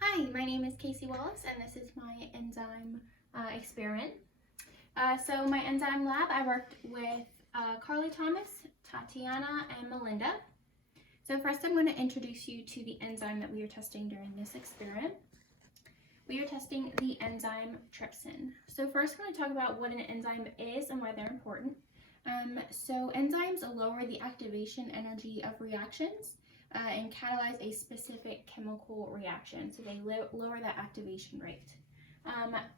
Hi, my name is Casey Wallace, and this is my enzyme experiment. So my enzyme lab, I worked with Carly Thomas, Tatiana, and Melinda. So first I'm going to introduce you to the enzyme that we are testing during this experiment. We are testing the enzyme trypsin. So first I'm going to talk about what an enzyme is and why they're important. So enzymes lower the activation energy of reactions and catalyze a specific chemical reaction. So they lower that activation rate.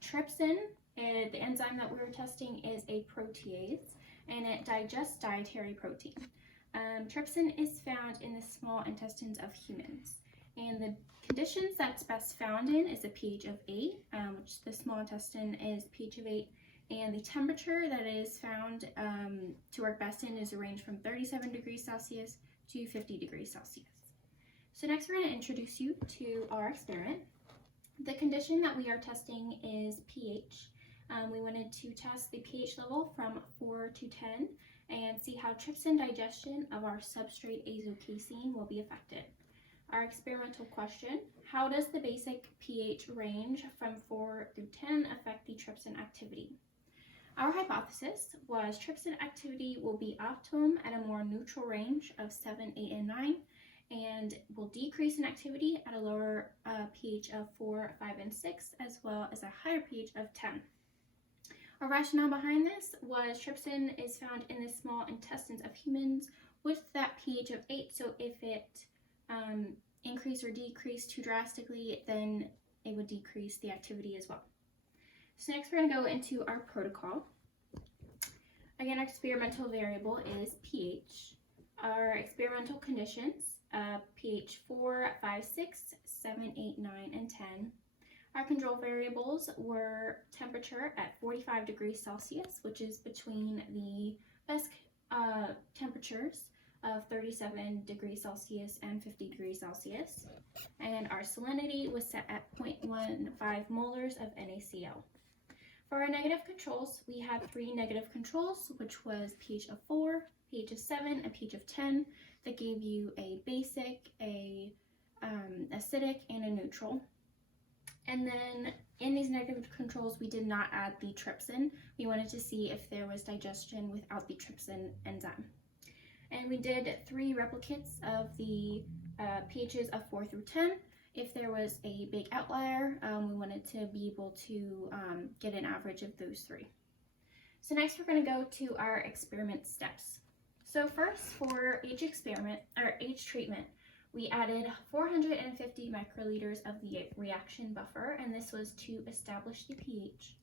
Trypsin, the enzyme that we were testing, is a protease, and it digests dietary protein. Trypsin is found in the small intestines of humans, and the conditions that's best found in is a pH of 8, which the small intestine is pH of 8, and the temperature that is found to work best in is a range from 37 degrees Celsius to 50 degrees Celsius. So next we're going to introduce you to our experiment. The condition that we are testing is pH. We wanted to test the pH level from 4 to 10 and see how trypsin digestion of our substrate azocasein will be affected. Our experimental question: how does the basic pH range from 4 through 10 affect the trypsin activity? Our hypothesis was trypsin activity will be optimum at a more neutral range of 7, 8, and 9, and will decrease in activity at a lower pH of 4, 5, and 6, as well as a higher pH of 10. Our rationale behind this was trypsin is found in the small intestines of humans with that pH of 8, so if it increased or decreased too drastically, then it would decrease the activity as well. So next we're going to go into our protocol. Again, our experimental variable is pH. Our experimental conditions, pH 4, 5, 6, 7, 8, 9, and 10. Our control variables were temperature at 45 degrees Celsius, which is between the best temperatures of 37 degrees Celsius and 50 degrees Celsius. And our salinity was set at 0.15 molars of NaCl. For our negative controls, we had 3 negative controls, which was pH of 4, pH of 7, and pH of 10, that gave you a basic, a acidic, and a neutral. And then in these negative controls, we did not add the trypsin. We wanted to see if there was digestion without the trypsin enzyme. And we did 3 replicates of the pHs of 4 through 10. If there was a big outlier, we wanted to be able to get an average of those 3. So next we're going to go to our experiment steps. So first, for each experiment, or each treatment, we added 450 microliters of the reaction buffer, and this was to establish the pH.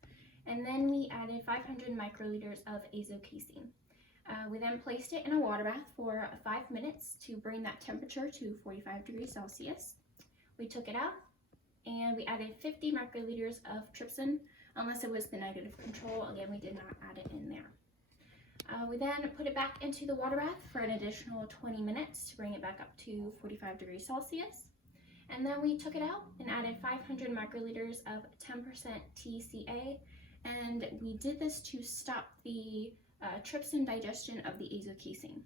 And then we added 500 microliters of azocasein. We then placed it in a water bath for 5 minutes to bring that temperature to 45 degrees Celsius. We took it out and we added 50 microliters of trypsin, unless it was the negative control. Again, we did not add it in there. We then put it back into the water bath for an additional 20 minutes to bring it back up to 45 degrees Celsius. And then we took it out and added 500 microliters of 10% TCA, and we did this to stop the trypsin digestion of the azocasein.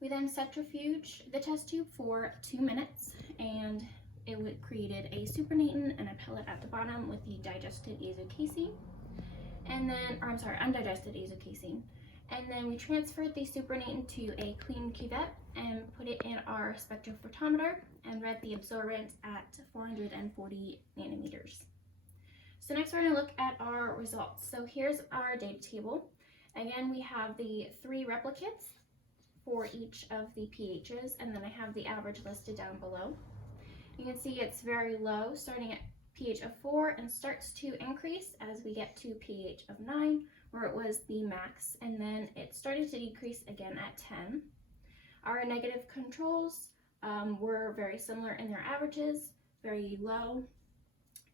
We then centrifuged the test tube for 2 minutes, and it created a supernatant and a pellet at the bottom with the digested azocasein, and then, undigested azocasein. And then we transferred the supernatant to a clean cuvette and put it in our spectrophotometer and read the absorbance at 440 nanometers. So next we're going to look at our results. So here's our data table. Again, we have the 3 replicates for each of the pHs, and then I have the average listed down below. You can see it's very low, starting at pH of 4, and starts to increase as we get to pH of 9, where it was the max, and then it started to decrease again at 10. Our negative controls were very similar in their averages, very low.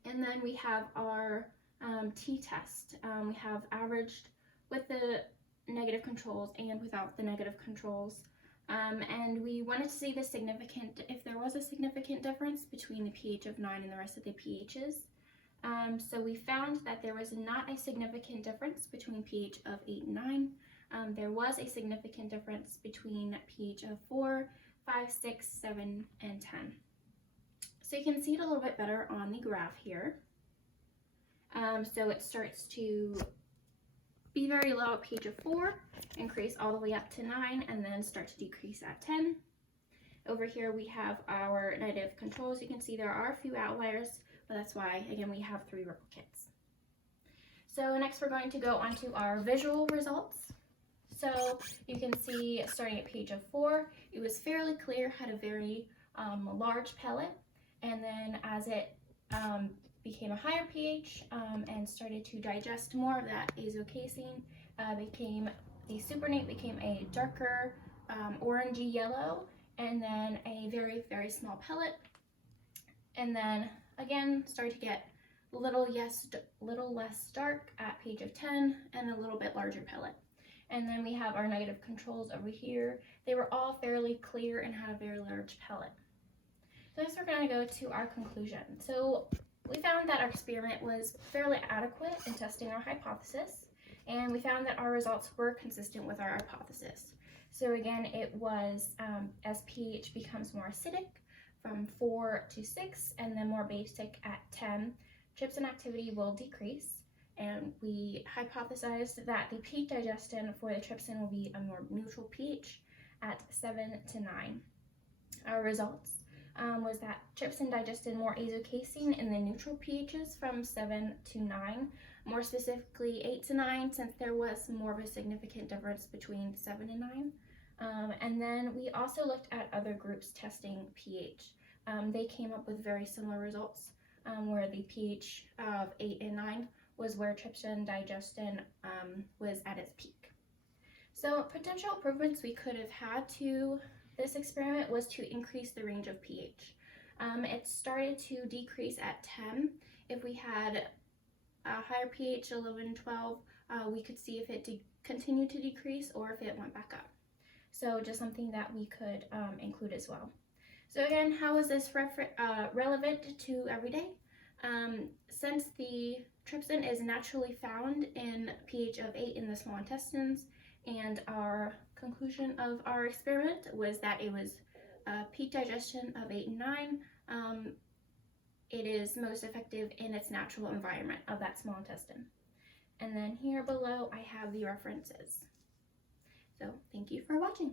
And then we have our t-test. We have averaged with the negative controls and without the negative controls. And we wanted to see if there was a significant difference between the pH of 9 and the rest of the pHs. So we found that there was not a significant difference between pH of 8 and 9. There was a significant difference between pH of 4, 5, 6, 7, and 10. So you can see it a little bit better on the graph here. So it starts to be very low at pH of 4, increase all the way up to 9, and then start to decrease at 10. Over here we have our negative controls. You can see there are a few outliers, but that's why, again, we have 3 replicates. So next we're going to go on to our visual results. So you can see starting at pH of 4, it was fairly clear, had a very large pellet, and then as it became a higher pH and started to digest more of that azo-casein, the supernatant became a darker orangey yellow, and then a very, very small pellet, and then again started to get a little less dark at pH of 10 and a little bit larger pellet. And then we have our negative controls over here. They were all fairly clear and had a very large pellet. So next we're going to go to our conclusion. So we found that our experiment was fairly adequate in testing our hypothesis, and we found that our results were consistent with our hypothesis. So again, it was as pH becomes more acidic from 4 to 6 and then more basic at 10, trypsin activity will decrease. And we hypothesized that the peak digestion for the trypsin will be a more neutral pH at 7 to 9. Our results was that trypsin digested more azo-casein in the neutral pHs from 7 to 9, more specifically 8 to 9, since there was more of a significant difference between 7 and 9. And then we also looked at other groups testing pH. They came up with very similar results, where the pH of 8 and 9 was where trypsin digestion was at its peak. So potential improvements we could have had to this experiment was to increase the range of pH. It started to decrease at 10. If we had a higher pH, 11, 12, we could see if it continued to decrease or if it went back up. So just something that we could include as well. So again, how is this relevant to everyday? Since the trypsin is naturally found in pH of 8 in the small intestines, and our conclusion of our experiment was that it was peak digestion of 8 and 9, it is most effective in its natural environment of that small intestine. And then here below I have the references. So thank you for watching.